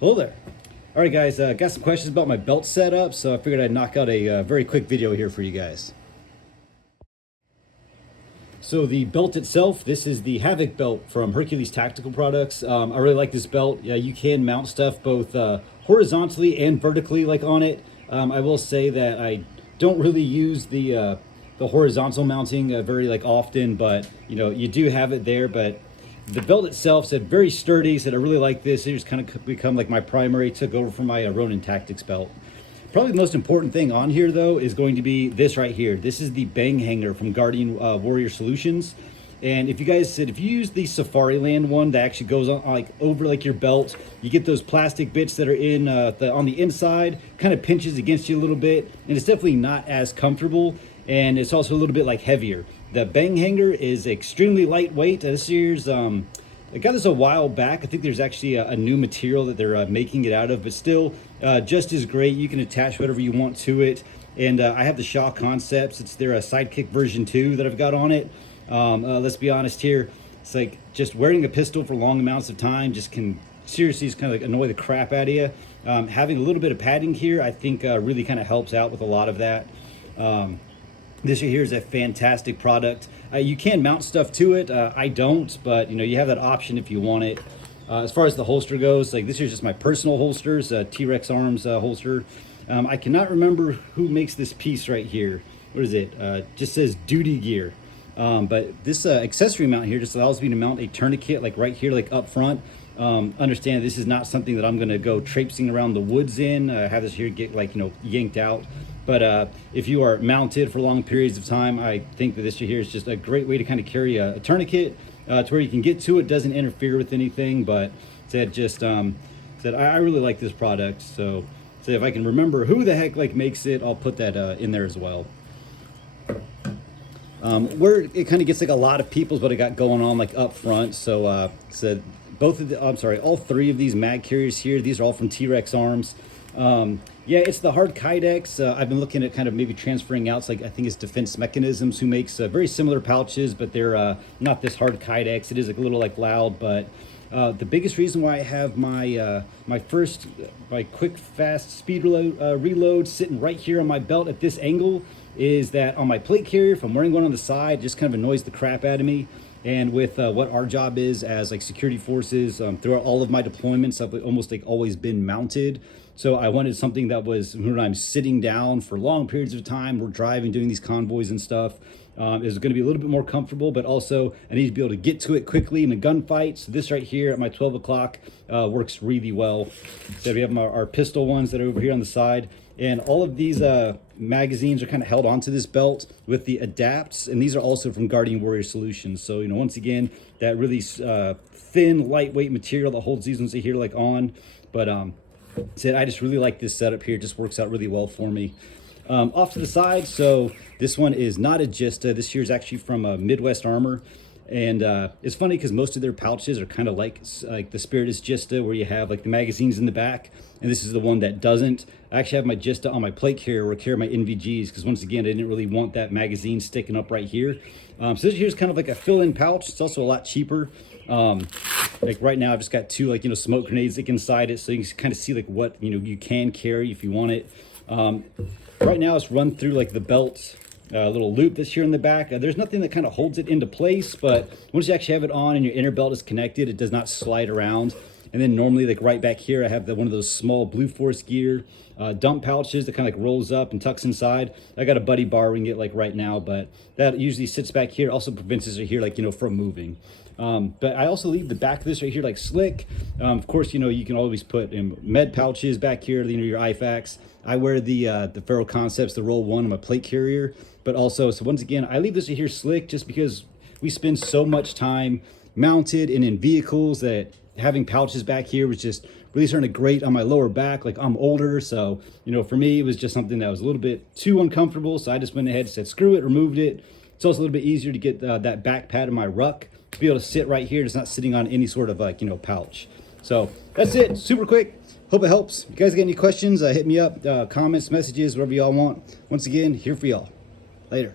Hello there. All right, guys, got some questions about my belt setup, so I figured I'd knock out a very quick video here for you guys. So the belt itself, this is the Havoc belt from Hercules Tactical Products. I really like this belt. Yeah, you can mount stuff both horizontally and vertically, like on it. I will say that I don't really use the horizontal mounting very often, but you do have it there. But the belt itself said very sturdy. Said I really like this. It just kind of become like my primary. Took over from my Ronin Tactics belt. Probably the most important thing on here, though, is going to be this right here. This is the bang hanger from Guardian Warrior Solutions. And if you guys said, if you use the Safariland one that actually goes on over your belt, you get those plastic bits that are in on the inside, kind of pinches against you a little bit, and it's definitely not as comfortable, and it's also a little bit heavier. The bang hanger is extremely lightweight. This year's I got this a while back. I think there's actually a new material that they're making it out of, but still just as great. You can attach whatever you want to it. And I have the Shaw Concepts. It's their Sidekick version 2 that I've got on it. Let's be honest here. It's like just wearing a pistol for long amounts of time just can seriously just kind of annoy the crap out of you. Having a little bit of padding here, I think really kind of helps out with a lot of that. This right here is a fantastic product. You can mount stuff to it. I don't, but you have that option if you want it. As far as the holster goes, this here's just my personal holsters, T-Rex Arms holster. I cannot remember who makes this piece right here. What is it? Just says Duty Gear. But this accessory mount here just allows me to mount a tourniquet right here, up front. Understand this is not something that I'm going to go traipsing around the woods in. Have this here get yanked out. But if you are mounted for long periods of time, I think that this here is just a great way to kind of carry a tourniquet to where you can get to it. Doesn't interfere with anything. But said I really like this product. So if I can remember who the heck makes it, I'll put that in there as well. Where it kind of gets a lot of people's what I got going on up front. So both of the all three of these mag carriers here, these are all from T-Rex Arms. Yeah, it's the Hard Kydex. I've been looking at kind of maybe transferring out. I think it's Defense Mechanisms, who makes very similar pouches, but they're not this Hard Kydex. It is a little loud, but the biggest reason why I have my my quick fast speed reload sitting right here on my belt at this angle is that on my plate carrier, if I'm wearing one on the side, it just kind of annoys the crap out of me. And with what our job is as security forces, throughout all of my deployments, I've almost always been mounted. So I wanted something that was when I'm sitting down for long periods of time, we're driving, doing these convoys and stuff, is going to be a little bit more comfortable, but also I need to be able to get to it quickly in a gunfight. So this right here at my 12 o'clock works really well. So we have our pistol ones that are over here on the side. And all of these magazines are kind of held onto this belt with the adapts, and these are also from Guardian Warrior Solutions. So once again, that really thin, lightweight material that holds these ones here on. But I just really like this setup here. It just works out really well for me. Off to the side, so this one is not a Gista. This here is actually from Midwest Armor. And it's funny because most of their pouches are kind of like the Spiritus Gista, where you have the magazines in the back, and this is the one that doesn't. I actually have my Gista on my plate carrier where I carry my NVGs, because once again, I didn't really want that magazine sticking up right here. So this here's kind of a fill-in pouch. It's also a lot cheaper. Right now I've just got two smoke grenades inside it, so you can kind of see what you can carry if you want it. Right now it's run through the belt little loop that's here in the back. There's nothing that kind of holds it into place, but once you actually have it on and your inner belt is connected, it does not slide around. And then normally right back here I have one of those small Blue Force Gear dump pouches that kind of rolls up and tucks inside. I got a buddy borrowing it right now, but that usually sits back here. Also prevents this right here from moving. But I also leave the back of this right here slick. Of course, you can always put med pouches back here, your IFAKs. I wear the Ferro Concepts, the Roll 1 on my plate carrier. But also, so once again, I leave this right here slick just because we spend so much time mounted and in vehicles that having pouches back here was just really starting to grate on my lower back. I'm older, so for me it was just something that was a little bit too uncomfortable. So I just went ahead and said screw it, removed it. It's also a little bit easier to get that back pad of my ruck to be able to sit right here. It's not sitting on any sort of pouch. So that's it, super quick. Hope it helps. If you guys got any questions, hit me up, comments, messages, whatever y'all want. Once again, here for y'all. Later.